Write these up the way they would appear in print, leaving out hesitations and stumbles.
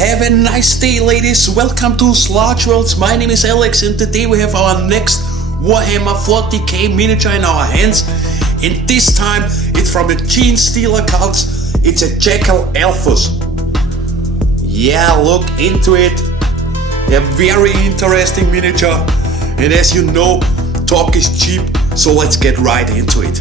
Have a nice day, ladies. Welcome to Sludge Worlds. My name is Alex, and today we have our next Warhammer 40k miniature in our hands. And this time it's from the Genestealer Cults. It's a Jackal Alphus. Yeah, look into it. A very interesting miniature. And as you know, talk is cheap, so let's get right into it.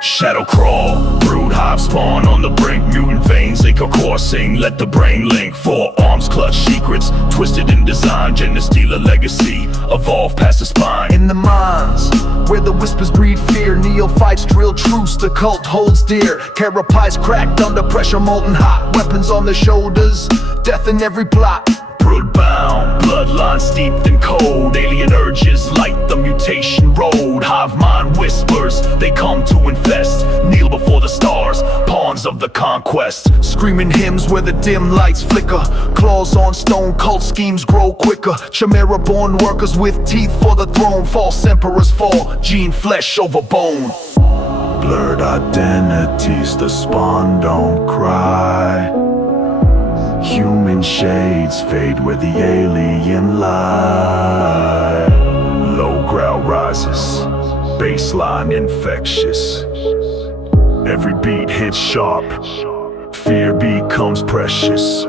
Shadow crawl, brood hive spawn on the brink. Mutant veins, acre coursing, let the brain link. Forearms clutch secrets, twisted in design. Genestealer legacy, evolve past the spine. In the mines, where the whispers breed fear, neophytes drill truce, the cult holds dear. Carapace cracked under pressure, molten hot. Weapons on the shoulders, death in every plot. Brood-bound, bloodline steeped in cold. Alien urges light the mutation road. Hive mind whispers, they come to infest. Kneel before the stars, pawns of the conquest. Screaming hymns where the dim lights flicker. Claws on stone, cult schemes grow quicker. Chimera-born workers with teeth for the throne. False emperors fall, gene flesh over bone. Blurred identities, the spawn don't cry. Human shades fade where the alien lie. Low growl rises, baseline infectious. Every beat hits sharp, fear becomes precious.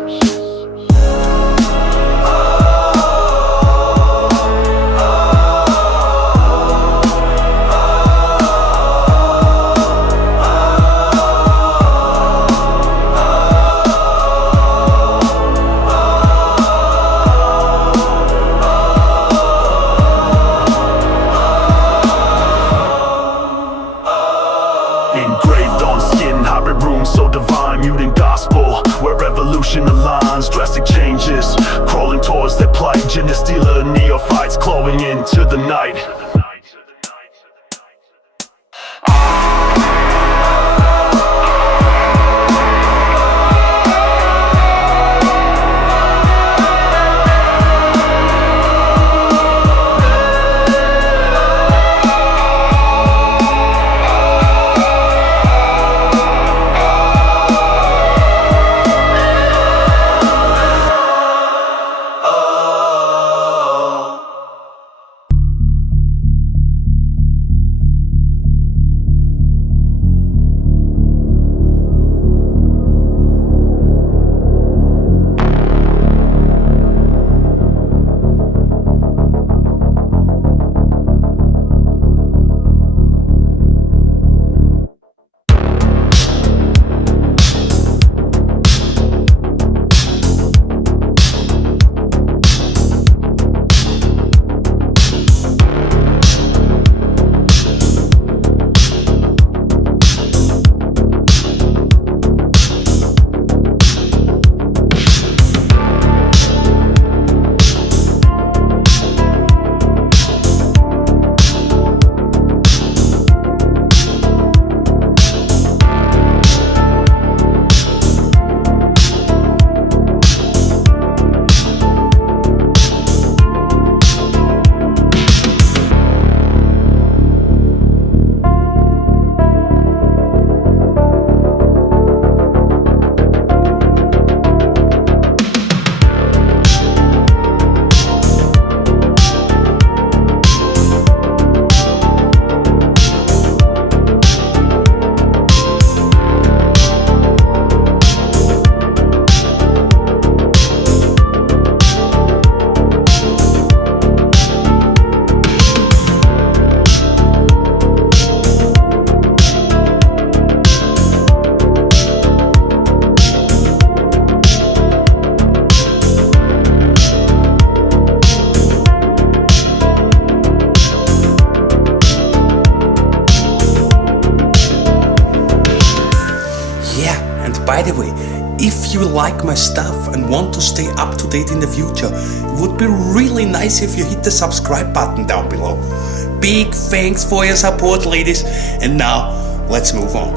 spirit room so divine, mutant gospel, where evolution aligns, drastic changes, crawling towards their plight. Genestealer neophytes clawing into the night. By the way, if you like my stuff and want to stay up to date in the future, it would be really nice if you hit the subscribe button down below. Big thanks for your support, ladies, and now let's move on.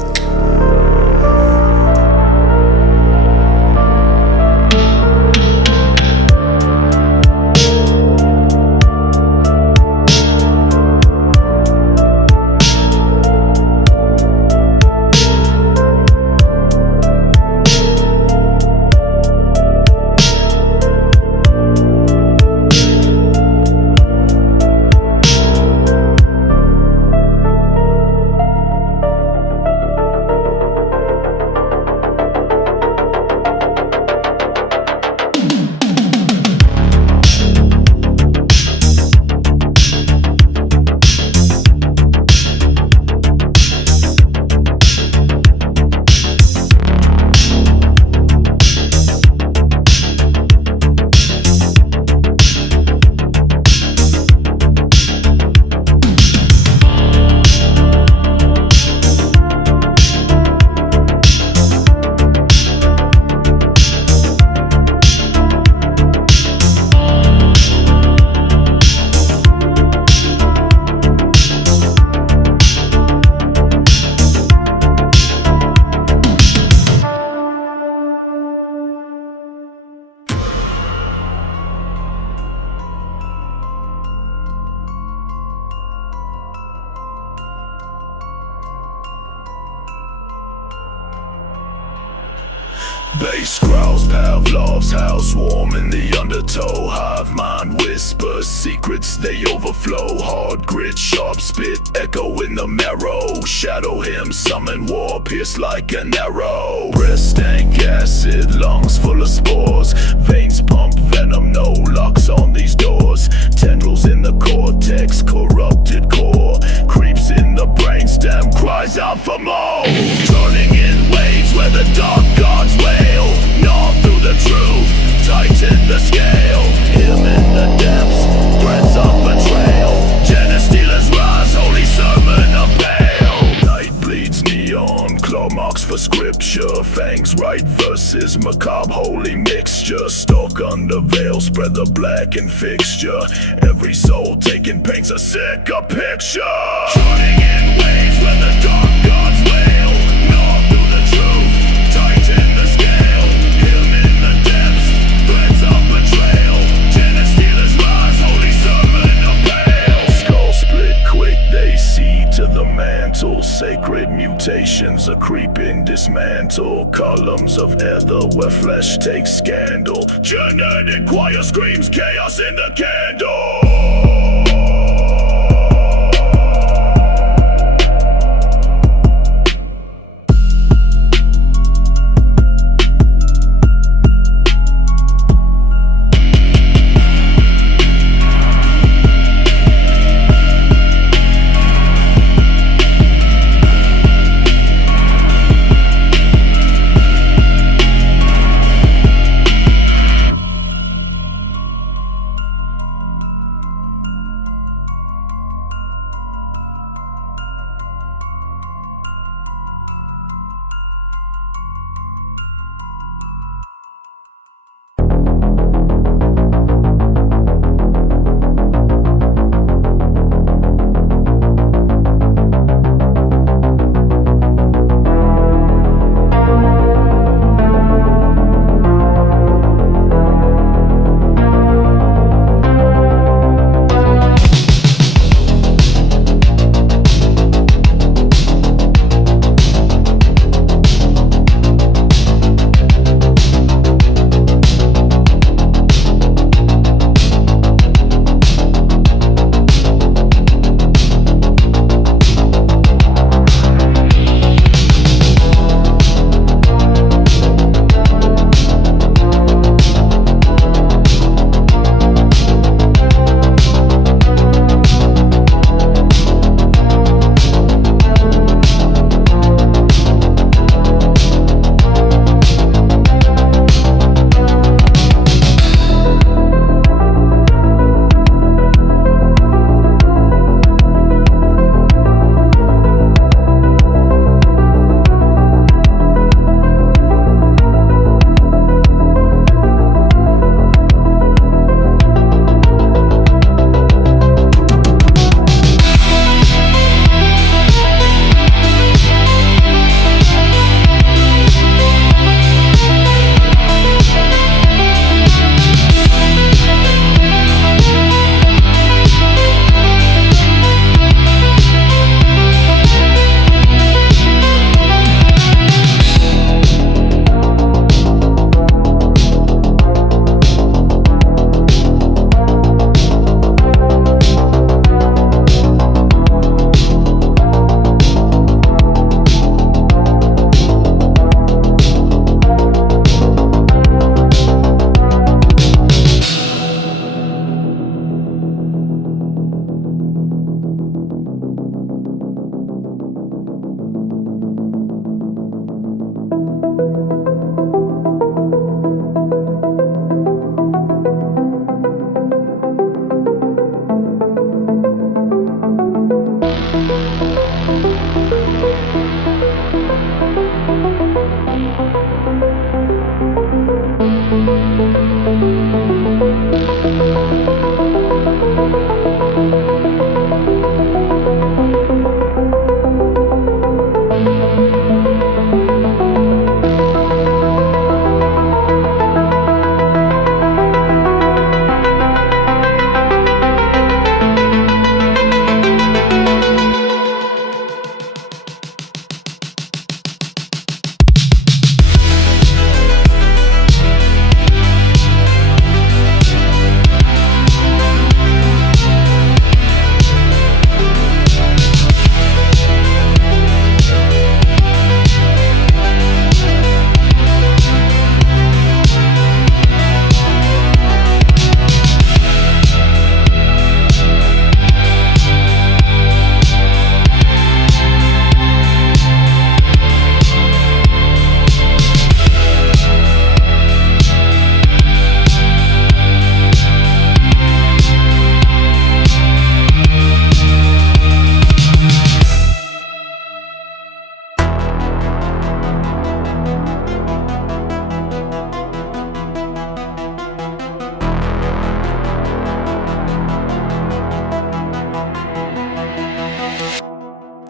Bass growls, Pavlov's house warm in the undertow. Hive mind whispers, secrets they overflow. Hard grit, sharp spit, echo in the marrow. Shadow him, summon war, pierce like an arrow. Breath stank acid, lungs full of spores. Veins pump venom, no locks on these doors. Tendrils in the cortex, corrupted core. Creeps in the brainstem, cries out for more. Turning in waves where the dark gods wail. Gnaw through the truth, tighten the scale. Him in the depths, threads of betrayal. Genestealers rise, holy sermon of Baal. Night bleeds neon, claw marks for scripture, fangs write verses, macabre holy mixture. Stalk under veil, spread the blackened fixture. Every soul taken paints a sicker picture. Trotting in waves where the dark gods wail. Gnaw through the truth, tighten the scale. Him in the depths, threads of betrayal. Genestealer's rise, holy servant of pale. Skull split quick, they see to the mantle. Sacred mutations, a creeping dismantle. Columns of ether where flesh takes scandal. Genetic choir screams chaos in the candle.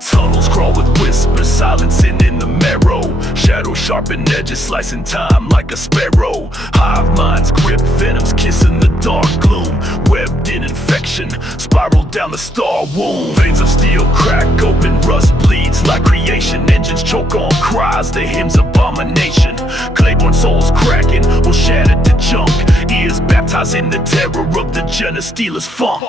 Tunnels crawl with whispers, silencing in the marrow. Shadows sharpen edges, slicing time like a sparrow. Hive minds grip venoms, kissing the dark gloom. Webbed in infection, spiral down the star womb. Veins of steel crack open, rust bleeds like creation. Engines choke on cries, the hymn's abomination. Claiborne souls cracking, will shatter to junk. Ears baptized in the terror of the Genestealer's funk.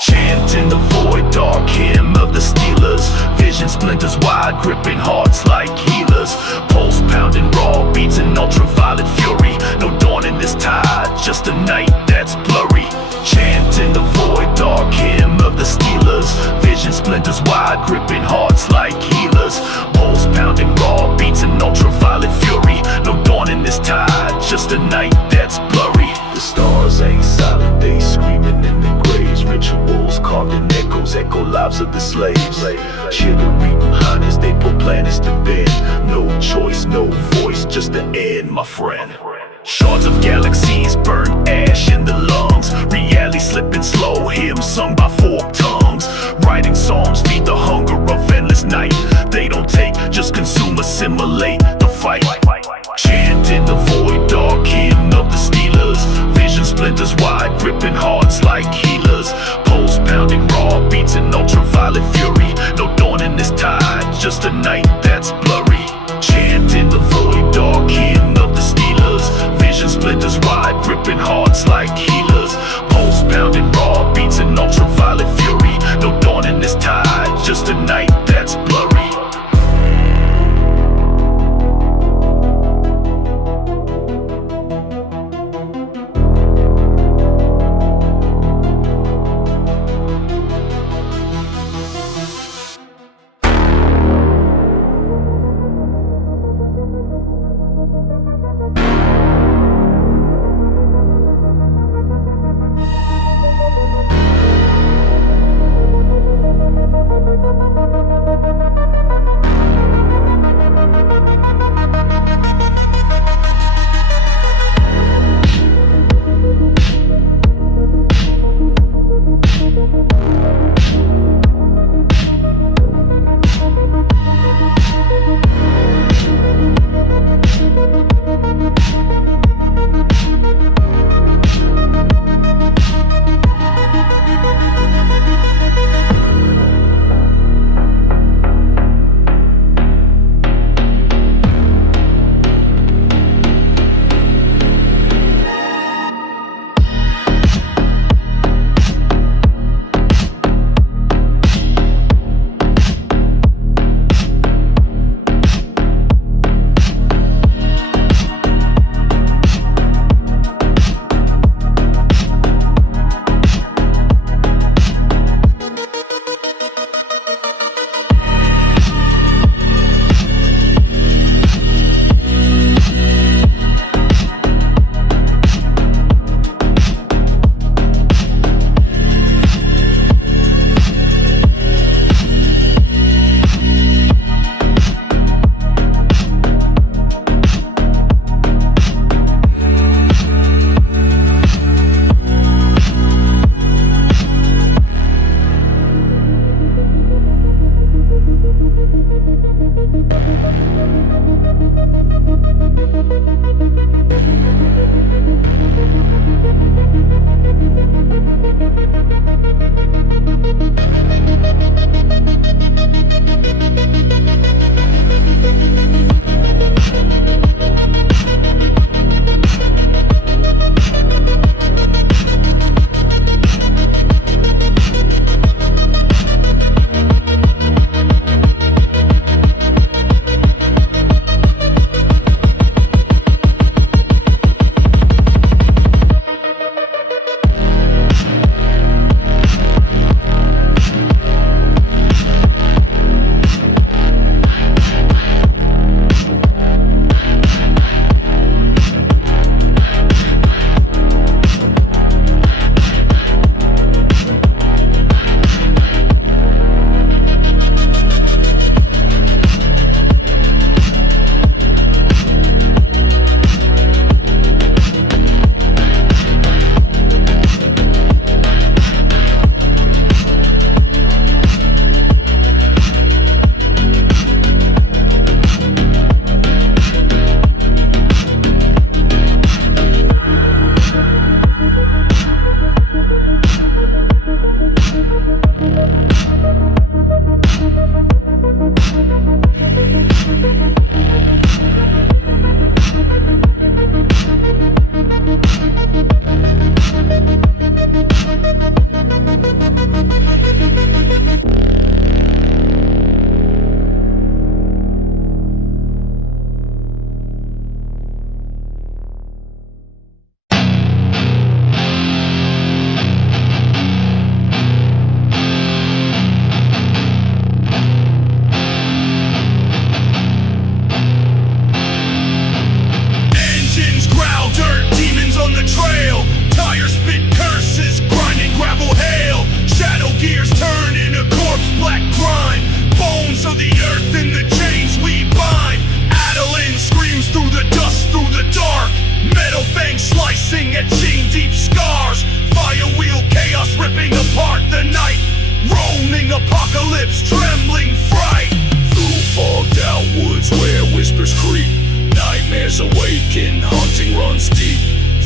Chanting the void, dark hymn of the Steelers. Vision splinters wide, gripping hearts like healers. Pulse pounding raw beats in ultraviolet fury. No dawn in this tide, just a night that's blurry. Chanting the void, dark hymn of the Steelers. Vision splinters wide, gripping hearts like healers. Pulse pounding raw beats in ultraviolet fury. No dawn in this tide, just a night that's blurry. The stars ain't silent, they screaming in the graves. Rituals carved in echoes, echo lives of the slaves. Chittering highness, they put planets to bed. No choice, no voice, just the end, my friend. Shards of galaxies burn ash in the lungs. Reality slipping slow, hymns sung by forked tongues. Writing psalms feed the hunger of endless night. They don't take, just consume, assimilate the fight. Chanting the void, dark hymn of the Steelers. Vision splinters wide, gripping hearts like healers. Pulse pounding raw beats in ultraviolet fury. No dawn in this tide, just a night that's blurry. Chanting the void, dark hymn of the Steelers. Vision splinters wide, gripping hearts like healers. Pulse pounding raw beats in ultraviolet fury. No dawn in this tide, just a night that's blurry. smoking, hunting runs deep.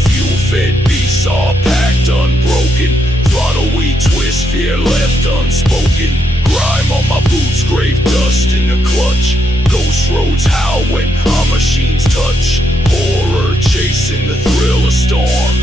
Fuel-fed beasts are packed unbroken. Throttle we twist, fear left unspoken. Grime on my boots, grave dust in the clutch. Ghost roads howl when our machines touch. Horror chasing the thrill of storm.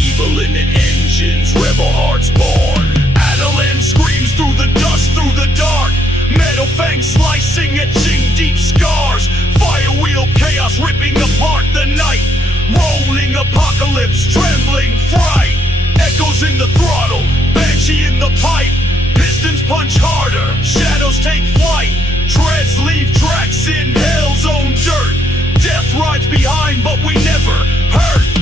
Evil in the engines, rebel hearts born. Adolescence screams through the dust, through the dark. Metal fangs slicing, etching deep scars. Fire wheel chaos ripping apart the night. Rolling apocalypse, trembling fright. Echoes in the throttle, banshee in the pipe. Pistons punch harder, shadows take flight. Treads leave tracks in hell's own dirt. Death rides behind, but we never hurt.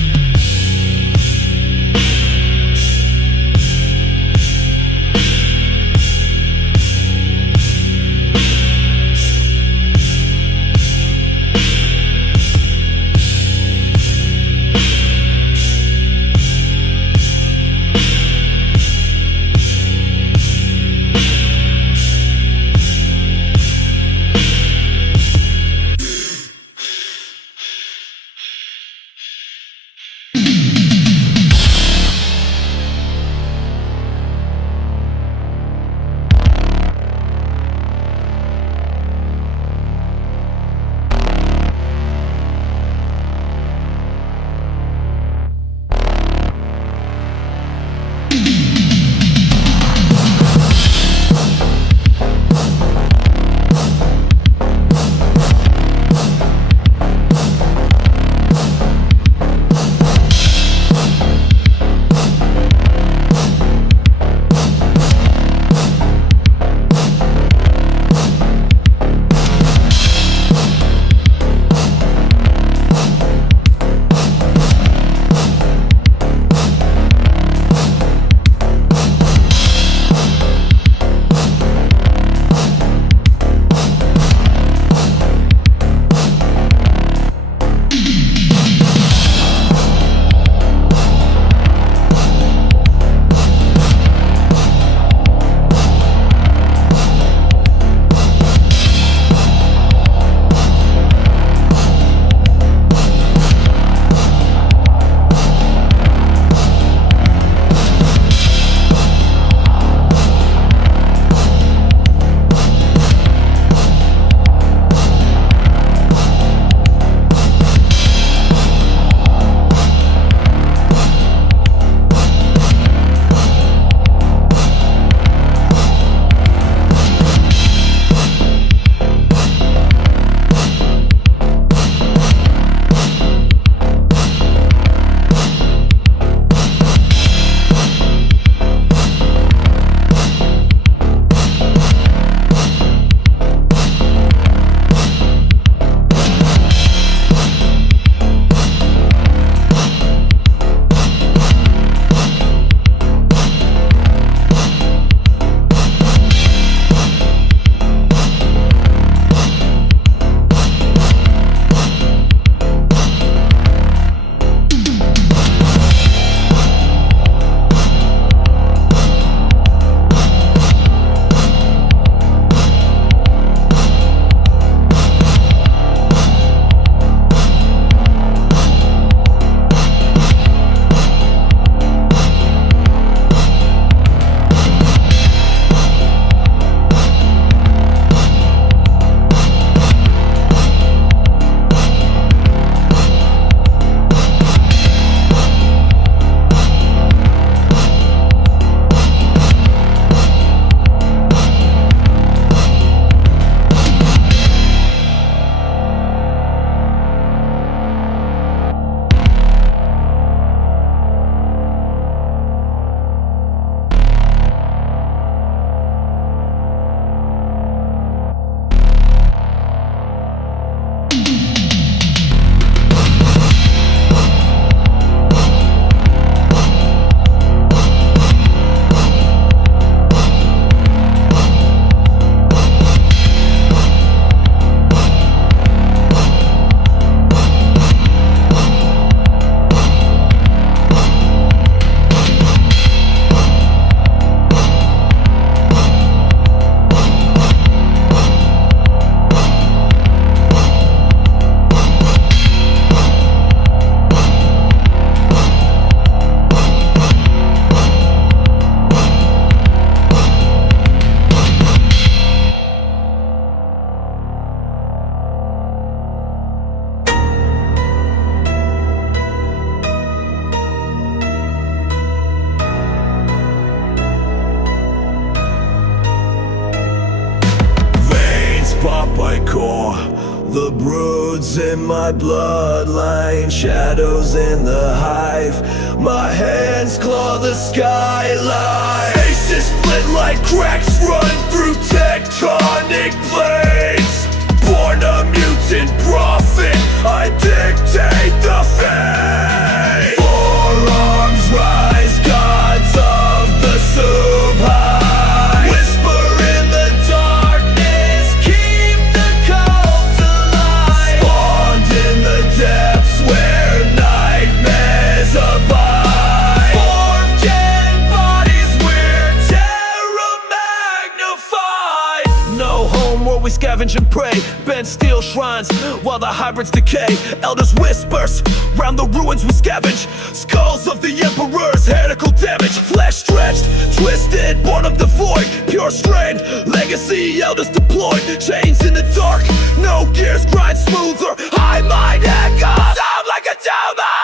The broods in my bloodline, shadows in the hive. My hands claw the skyline. Faces split like cracks run through tectonic plates. Born a mutant prophet, I dictate the fate. Forearms rise, gods of the Subhai. Whisper in the darkness, keep the cult alive. Spawned in the depths where nightmares abide. Fourth gen bodies, we're terror magnified. No home where we scavenge and pray. Bend steel shrines while the hybrids decay. Elders whispers, round the ruins we scavenge. Skulls of the emperors, heretical damage. Flesh stretched, twisted, born of the void. Pure strain, legacy elders deployed. Chains in the dark, no gears grind smoother. I might echo, sound like a tumor.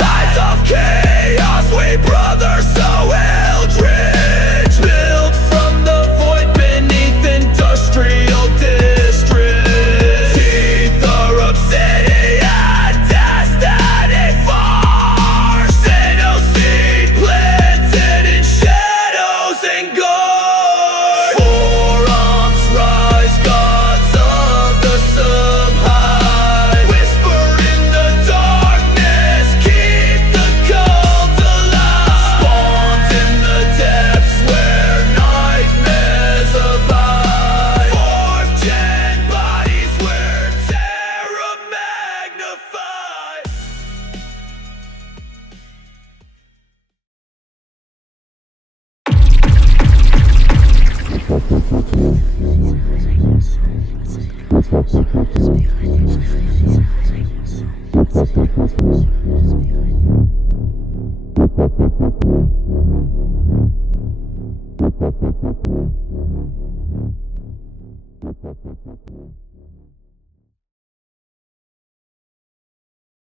Tides of chaos, we brothers so eldritch. Built from the void beneath industrial districts. Teeth are obsidian, destiny farce. Single seed planted in shadows and gore. Forearms rise, gods of the Subhai. Whisper in the darkness, keep the cult alive. Spawned in the depths where nightmares abide. Fourth gen bodies, we're terror magnified.